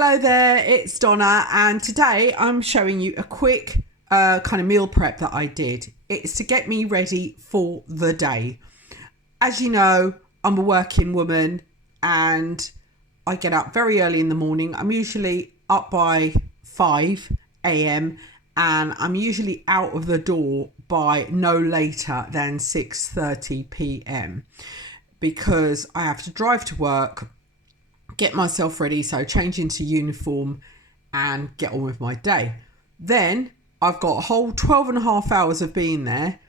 Hello there, it's Donna, and today I'm showing you a quick kind of meal prep that I did. It's to get me ready for the day. As you know, I'm a working woman and I get up very early in the morning. I'm usually up by 5 a.m. and I'm usually out of the door by no later than 6:30 p.m. because I have to drive to work, get myself ready, so change into uniform and get on with my day. Then I've got a whole 12 and a half hours of being there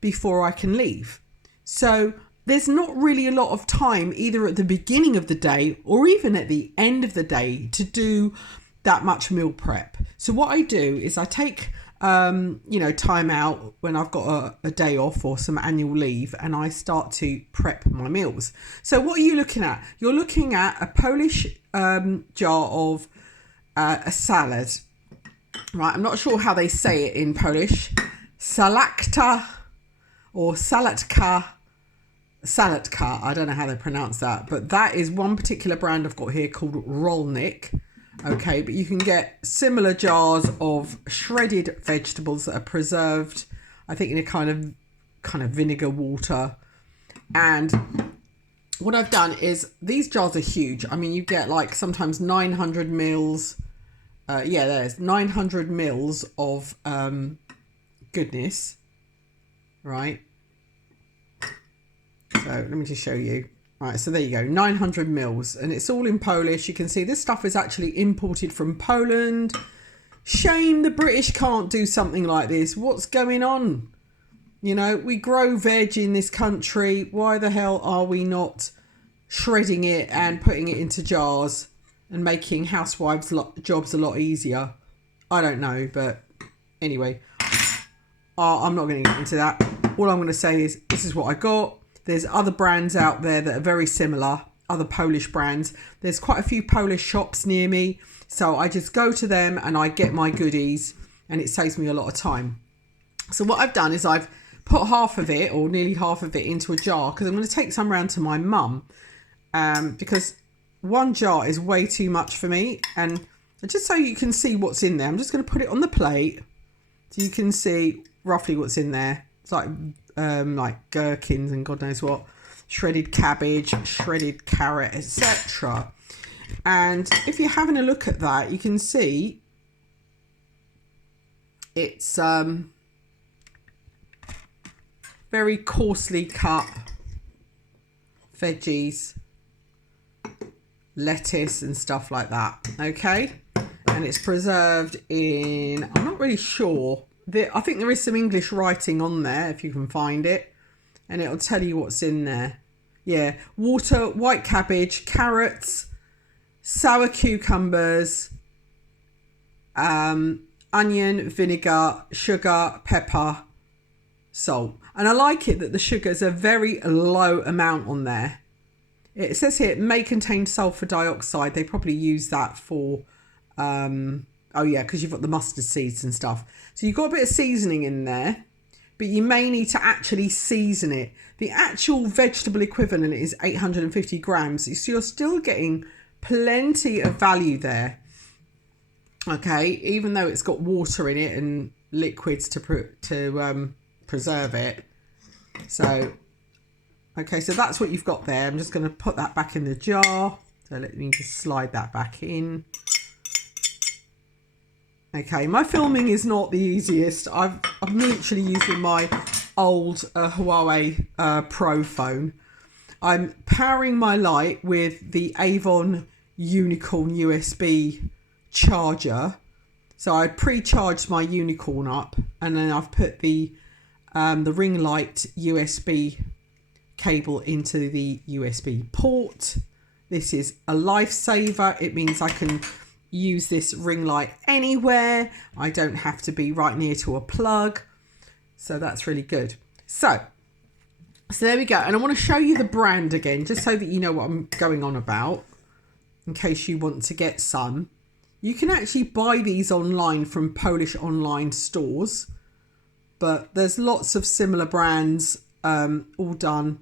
before I can leave. So there's not really a lot of time either at the beginning of the day or even at the end of the day to do that much meal prep. So what I do is I take time out when I've got a day off or some annual leave, and I start to prep my meals. So what are you looking at? You're looking at a Polish jar of a salad. Right, I'm not sure how they say it in Polish. Salakta or Salatka. Salatka, I don't know how they pronounce that, but that is one particular brand I've got here called Rolnik. Okay, but you can get similar jars of shredded vegetables that are preserved, I think in a kind of vinegar water. And what I've done is, these jars are huge. I mean, you get like sometimes 900 mils. There's 900 mils of goodness, right? So let me just show you. Right, so there you go, 900 mils, and it's all in Polish. You can see this stuff is actually imported from Poland. Shame the British can't do something like this. What's going on? You know, we grow veg in this country. Why the hell are we not shredding it and putting it into jars and making housewives' jobs a lot easier? I don't know, but anyway, I'm not going to get into that. All I'm going to say is this is what I got. There's other brands out there that are very similar, other Polish brands. There's quite a few Polish shops near me, so I just go to them and I get my goodies, and it saves me a lot of time. So what I've done is I've put half of it, or nearly half of it, into a jar, because I'm going to take some round to my mum, because one jar is way too much for me. And just so you can see what's in there, I'm just going to put it on the plate so you can see roughly what's in there. It's like gherkins and God knows what, shredded cabbage, shredded carrot, etc. And if you're having a look at that, you can see it's very coarsely cut veggies, lettuce and stuff like that. Okay, and it's preserved in, I'm not really sure. I think there is some English writing on there if you can find it, and it'll tell you what's in there. Yeah, water, white cabbage, carrots, sour cucumbers, onion, vinegar, sugar, pepper, salt. And I like it that the sugars are very low amount on there. It says here it may contain sulfur dioxide. They probably use that for because you've got the mustard seeds and stuff. So you've got a bit of seasoning in there, but you may need to actually season it. The actual vegetable equivalent is 850 grams. So you're still getting plenty of value there. Okay, even though it's got water in it and liquids to preserve it. So, okay, so that's what you've got there. I'm just going to put that back in the jar. So let me just slide that back in. Okay, my filming is not the easiest. I'm literally using my old Huawei Pro phone. I'm powering my light with the Avon Unicorn USB charger. So I pre-charged my Unicorn up, and then I've put the ring light USB cable into the USB port. This is a lifesaver. It means I can use this ring light anywhere. I don't have to be right near to a plug. So that's really good. So there we go. And I want to show you the brand again, just so that you know what I'm going on about, in case you want to get some. You can actually buy these online from Polish online stores, but there's lots of similar brands all done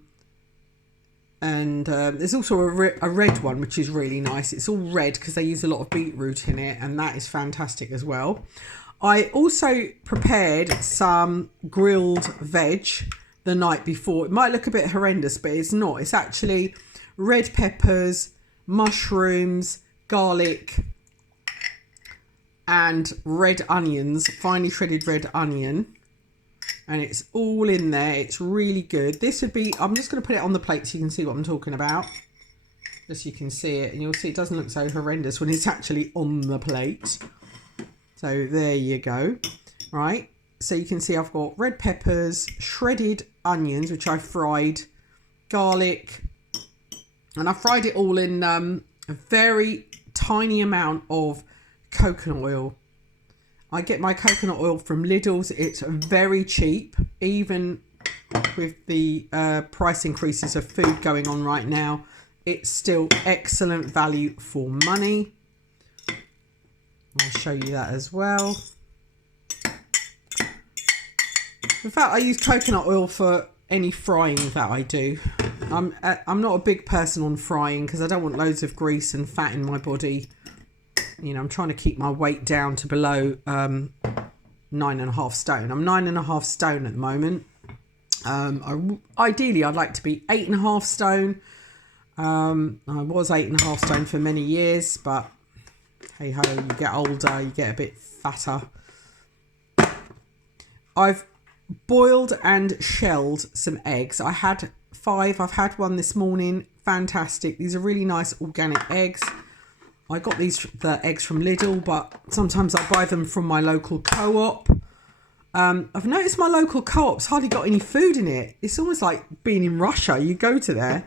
And there's also a red one, which is really nice. It's all red because they use a lot of beetroot in it, and that is fantastic as well. I also prepared some grilled veg the night before. It might look a bit horrendous, but it's not. It's actually red peppers, mushrooms, garlic, and red onions, finely shredded red onion. And it's all in there. It's really good. This would be, I'm just going to put it on the plate so you can see what I'm talking about. Just so you can see it. And you'll see it doesn't look so horrendous when it's actually on the plate. So there you go. Right. So you can see I've got red peppers, shredded onions, which I fried, garlic. And I fried it all in a very tiny amount of coconut oil. I get my coconut oil from Lidl's. It's very cheap, even with the price increases of food going on right now. It's still excellent value for money. I'll show you that as well. In fact, I use coconut oil for any frying that I do. I'm not a big person on frying because I don't want loads of grease and fat in my body. You know, I'm trying to keep my weight down to below 9.5 stone. I'm 9.5 stone at the moment. Ideally, I'd like to be 8.5 stone. I was 8.5 stone for many years, but hey ho, you get older, you get a bit fatter. I've boiled and shelled some eggs. I had 5. I've had one this morning. Fantastic. These are really nice organic eggs. I got the eggs from Lidl, but sometimes I buy them from my local co-op. I've noticed my local co-op's hardly got any food in it. It's almost like being in Russia. You go to there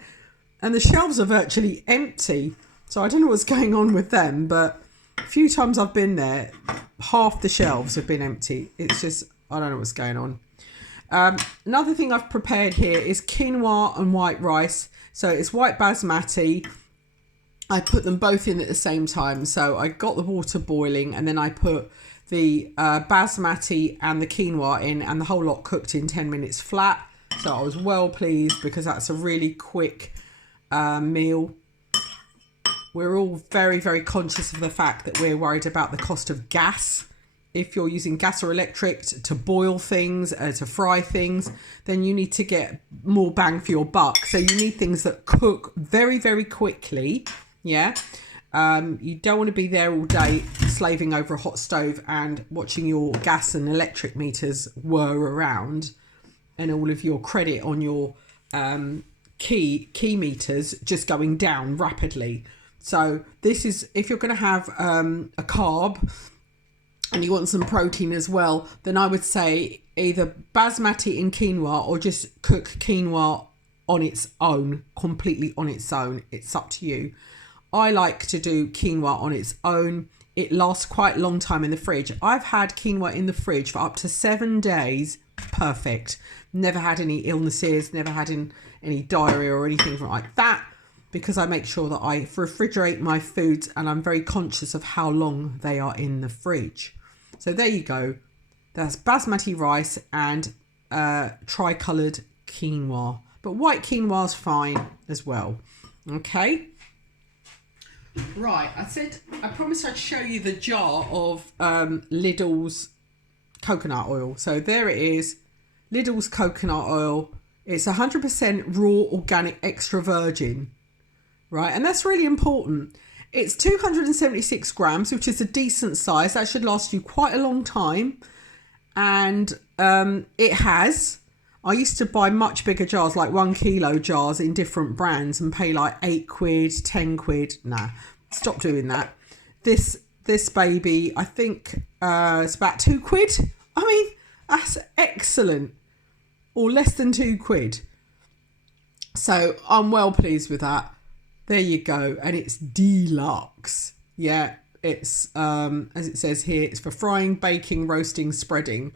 and the shelves are virtually empty. So I don't know what's going on with them, but a few times I've been there, half the shelves have been empty. It's just, I don't know what's going on. Another thing I've prepared here is quinoa and white rice. So it's white basmati. I put them both in at the same time. So I got the water boiling and then I put the basmati and the quinoa in, and the whole lot cooked in 10 minutes flat. So I was well pleased because that's a really quick meal. We're all very, very conscious of the fact that we're worried about the cost of gas. If you're using gas or electric to boil things, to fry things, then you need to get more bang for your buck. So you need things that cook very, very quickly. Yeah. You don't want to be there all day slaving over a hot stove and watching your gas and electric meters whir around and all of your credit on your key meters just going down rapidly. So this is, if you're going to have a carb and you want some protein as well, then I would say either basmati and quinoa, or just cook quinoa on its own, completely on its own. It's up to you. I like to do quinoa on its own. It lasts quite a long time in the fridge. I've had quinoa in the fridge for up to 7 days. Perfect. Never had any illnesses, never had any diarrhea or anything like that, because I make sure that I refrigerate my foods and I'm very conscious of how long they are in the fridge. So there you go. That's basmati rice and tricoloured quinoa. But white quinoa is fine as well. Okay. Right, I promised I'd show you the jar of Lidl's coconut oil. So there it is, Lidl's coconut oil. It's 100% raw, organic, extra virgin, right? And that's really important. It's 276 grams, which is a decent size. That should last you quite a long time. And it has... I used to buy much bigger jars, like 1 kilo jars in different brands, and pay like 8 quid, 10 quid. Nah, stop doing that. This baby, I think it's about 2 quid. I mean, that's excellent. Or less than 2 quid. So I'm well pleased with that. There you go. And it's deluxe. Yeah, it's, as it says here, it's for frying, baking, roasting, spreading.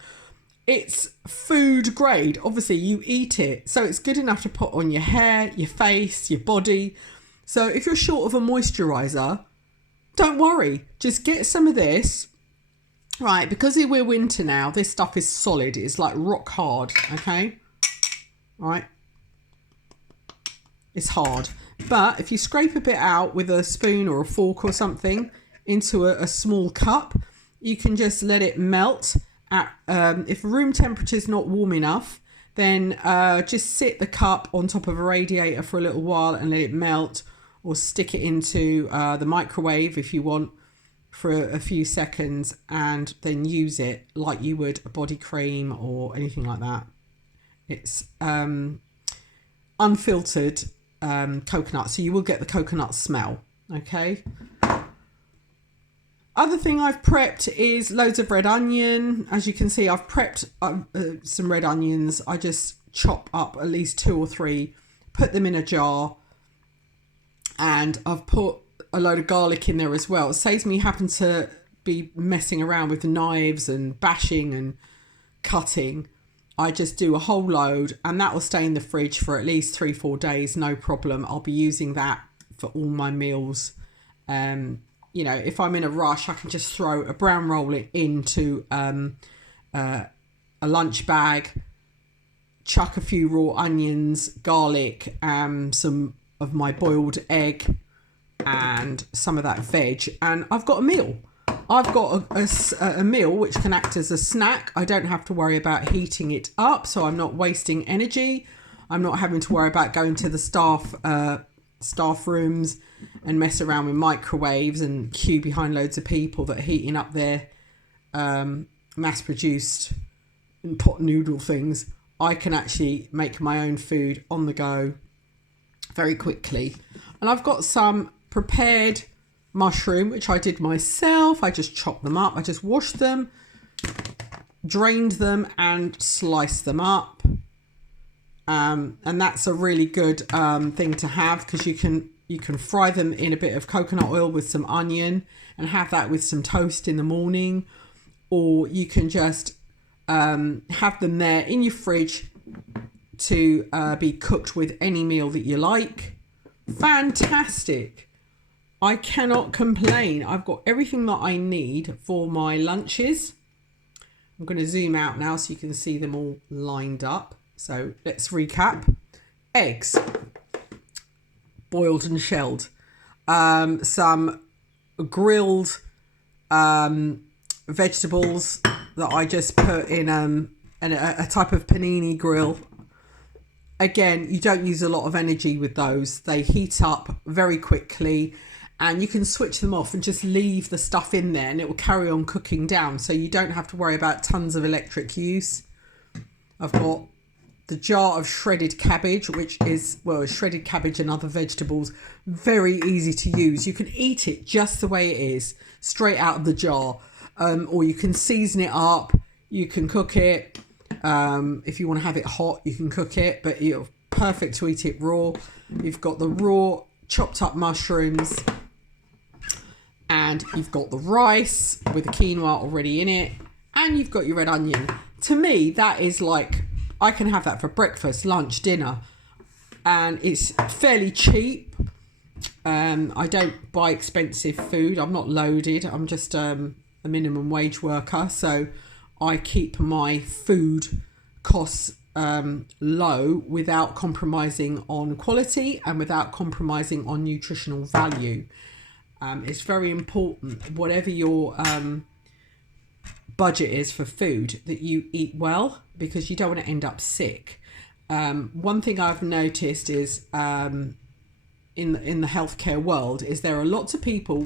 It's food grade. Obviously, you eat it. So it's good enough to put on your hair, your face, your body. So if you're short of a moisturiser, don't worry. Just get some of this. Right, because we're winter now, this stuff is solid. It's like rock hard, okay? Right. It's hard. But if you scrape a bit out with a spoon or a fork or something into a small cup, you can just let it melt. If room temperature is not warm enough, then just sit the cup on top of a radiator for a little while and let it melt, or stick it into the microwave if you want for a few seconds, and then use it like you would a body cream or anything like that. It's unfiltered coconut, so you will get the coconut smell. Okay. Other thing I've prepped is loads of red onion. As you can see, I've prepped some red onions. I just chop up at least 2 or 3, put them in a jar, and I've put a load of garlic in there as well. It saves me having to be messing around with the knives and bashing and cutting. I just do a whole load, and that will stay in the fridge for at least 3-4 days, no problem. I'll be using that for all my meals. You know, if I'm in a rush, I can just throw a brown roll into a lunch bag, chuck a few raw onions, garlic, some of my boiled egg, and some of that veg, and I've got a meal. I've got a meal which can act as a snack. I don't have to worry about heating it up, so I'm not wasting energy. I'm not having to worry about going to the staff rooms and mess around with microwaves and queue behind loads of people that are heating up their mass-produced pot noodle things. I can actually make my own food on the go very quickly. And I've got some prepared mushroom, which I did myself. I just chopped them up. I just washed them, drained them, and sliced them up. And that's a really good thing to have, because you can fry them in a bit of coconut oil with some onion and have that with some toast in the morning, or you can just have them there in your fridge to be cooked with any meal that you like. Fantastic. I cannot complain. I've got everything that I need for my lunches. I'm going to zoom out now so you can see them all lined up. So let's recap. Eggs, boiled and shelled. Some grilled vegetables that I just put in a type of panini grill. Again, you don't use a lot of energy with those. They heat up very quickly, and you can switch them off and just leave the stuff in there and it will carry on cooking down, so you don't have to worry about tons of electric use. I've got the jar of shredded cabbage, which is, well, shredded cabbage and other vegetables, very easy to use. You can eat it just the way it is, straight out of the jar, or you can season it up, you can cook it. If you want to have it hot, you can cook it, but you're perfect to eat it raw. You've got the raw chopped up mushrooms, and you've got the rice with the quinoa already in it, and you've got your red onion. To me, that is like, I can have that for breakfast, lunch, dinner, and it's fairly cheap. I don't buy expensive food. I'm not loaded. I'm just a minimum wage worker, so I keep my food costs low without compromising on quality and without compromising on nutritional value. It's very important, whatever your budget is for food, that you eat well, because you don't want to end up sick. One thing I've noticed is in the healthcare world is there are lots of people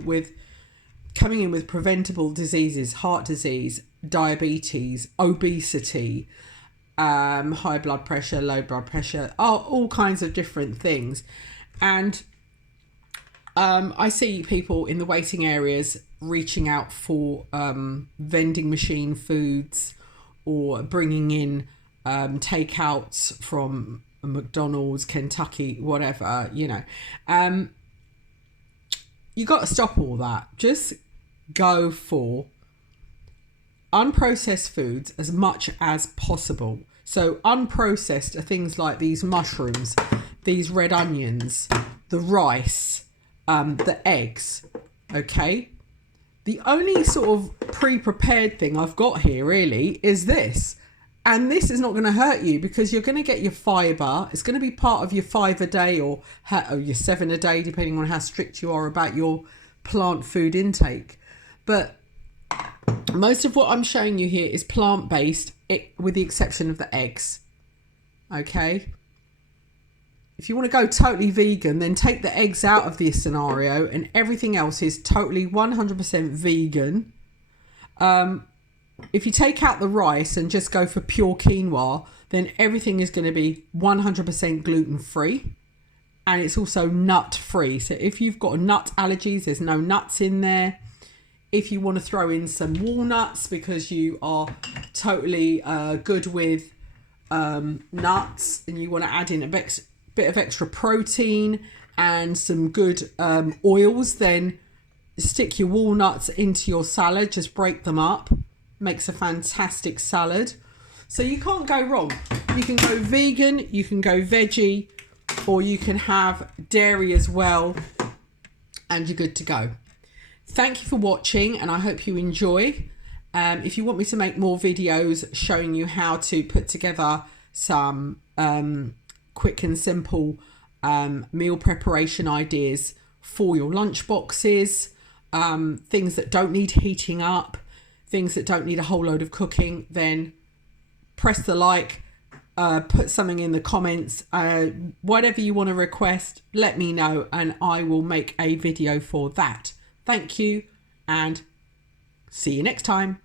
coming in with preventable diseases, heart disease, diabetes, obesity, high blood pressure, low blood pressure, all kinds of different things. And I see people in the waiting areas reaching out for vending machine foods, or bringing in takeouts from McDonald's, Kentucky, whatever, you know. You got to stop all that. Just go for unprocessed foods as much as possible. So unprocessed are things like these mushrooms, these red onions, the rice, the eggs. Okay. The only sort of pre-prepared thing I've got here really is this, And this is not going to hurt you because you're going to get your fibre. It's going to be part of your 5 a day or your 7 a day, depending on how strict you are about your plant food intake. But most of what I'm showing you here is plant-based, with the exception of the eggs. Okay? If you want to go totally vegan, then take the eggs out of this scenario and everything else is totally 100% vegan. If you take out the rice and just go for pure quinoa, then everything is going to be 100% gluten-free. And it's also nut-free. So if you've got nut allergies, there's no nuts in there. If you want to throw in some walnuts because you are totally good with nuts and you want to add in a bit of extra protein and some good oils, then stick your walnuts into your salad. Just break them up. Makes a fantastic salad. So you can't go wrong. You can go vegan, you can go veggie, or you can have dairy as well, and you're good to go. Thank you for watching, and I hope you enjoy. If you want me to make more videos showing you how to put together some quick and simple meal preparation ideas for your lunch boxes, things that don't need heating up, things that don't need a whole load of cooking, then press the like, put something in the comments, whatever you want to request, let me know and I will make a video for that. Thank you and see you next time.